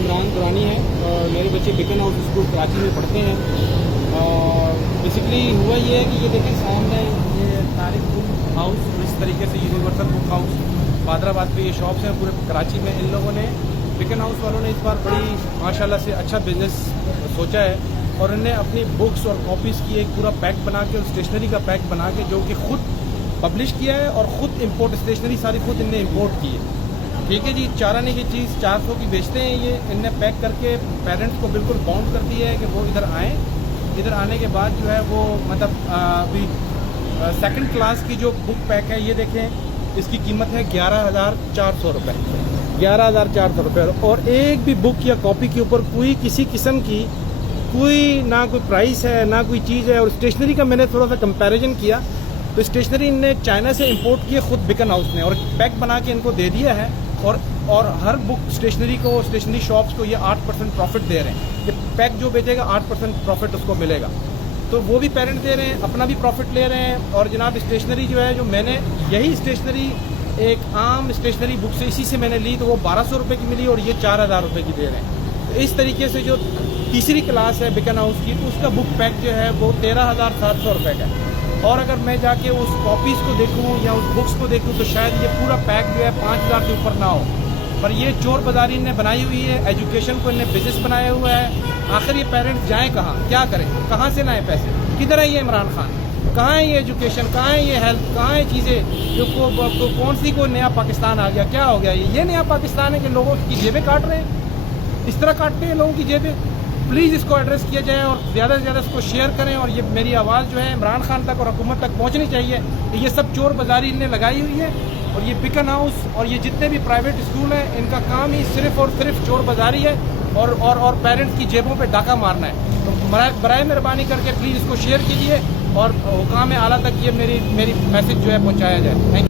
عمران درانی ہے اور میرے بچے بیکن ہاؤس اسکول کراچی میں پڑھتے ہیں. بیسکلی ہوا یہ ہے کہ یہ دیکھیں سامنے یہ طارق بک ہاؤس اس طریقے سے یونیورسل بک ہاؤس حیدرآباد پہ یہ شاپس ہیں پورے کراچی میں. ان لوگوں نے بیکن ہاؤس والوں نے اس بار بڑی ماشاءاللہ سے اچھا بزنس سوچا ہے اور انہوں نے اپنی بکس اور کاپیز کی ایک پورا پیک بنا کے اور اسٹیشنری کا پیک بنا کے جو کہ خود پبلش کیا ہے اور خود امپورٹ اسٹیشنری ساری خود ان نے امپورٹ کی ہے. ٹھیک ہے جی, 4 آنے کی چیز 400 کی بیچتے ہیں. یہ ان نے پیک کر کے پیرنٹس کو بالکل باؤنڈ کر دیا ہے کہ وہ ادھر آئیں. ادھر آنے کے بعد جو ہے وہ مطلب ابھی سیکنڈ کلاس کی جو بک پیک ہے یہ دیکھیں اس کی قیمت ہے 11,400 روپے. 11,400 روپے اور ایک بھی بک یا کاپی کے اوپر کوئی کسی قسم کی کوئی نہ کوئی پرائس ہے نہ کوئی چیز ہے. اور اسٹیشنری کا میں نے تھوڑا سا کمپیریزن کیا تو اسٹیشنری ان نے چائنا سے امپورٹ کی ہے خود بیکن ہاؤس نے اور پیک بنا کے ان کو دے دیا ہے. اور ہر بک اسٹیشنری کو اسٹیشنری شاپس کو یہ 8% پروفٹ دے رہے ہیں. یہ پیک جو بیچے گا 8% پروفٹ اس کو ملے گا. تو وہ بھی پیرنٹ دے رہے ہیں, اپنا بھی پروفٹ لے رہے ہیں. اور جناب اسٹیشنری جو ہے جو میں نے یہی اسٹیشنری ایک عام اسٹیشنری بک سے اسی سے میں نے لی تو وہ 1,200 روپے کی ملی اور یہ 4,000 روپے کی دے رہے ہیں. تو اس طریقے سے جو تیسری کلاس ہے بیکن ہاؤس کی اس کا بک پیک جو ہے وہ 13,700 روپے کا ہے. اور اگر میں جا کے اس کاپیز کو دیکھوں یا اس بکس کو دیکھوں تو شاید یہ پورا پیک جو ہے 5,000 سے اوپر نہ ہو. پر یہ چور بازاری نے بنائی ہوئی ہے, ایجوکیشن کو انہیں بزنس بنایا ہوا ہے. آخر یہ پیرنٹس جائیں کہاں, کیا کریں, کہاں سے لائیں پیسے, کدھر ہے یہ عمران خان, کہاں ہے یہ ایجوکیشن, کہاں ہے یہ ہیلتھ, کہاں ہے چیزیں جو کون سی کو نیا پاکستان آ گیا, کیا ہو گیا یہ نیا پاکستان ہے کہ لوگوں کی جیبیں کاٹ رہے ہیں, اس طرح کاٹتے ہیں لوگوں کی جیبیں. پلیز اس کو ایڈریس کیا جائے اور زیادہ سے زیادہ اس کو شیئر کریں اور یہ میری آواز جو ہے عمران خان تک اور حکومت تک پہنچنی چاہیے کہ یہ سب چور بازاری نے لگائی ہوئی ہے. اور یہ بیکن ہاؤس اور یہ جتنے بھی پرائیویٹ اسکول ہیں ان کا کام ہی صرف اور صرف چور بازاری ہے اور پیرنٹس کی جیبوں پہ ڈاکہ مارنا ہے. تو برائے مہربانی کر کے پلیز اس کو شیئر کیجیے اور حکام اعلیٰ تک یہ میری میسج جو ہے پہنچایا جائے. Thank you.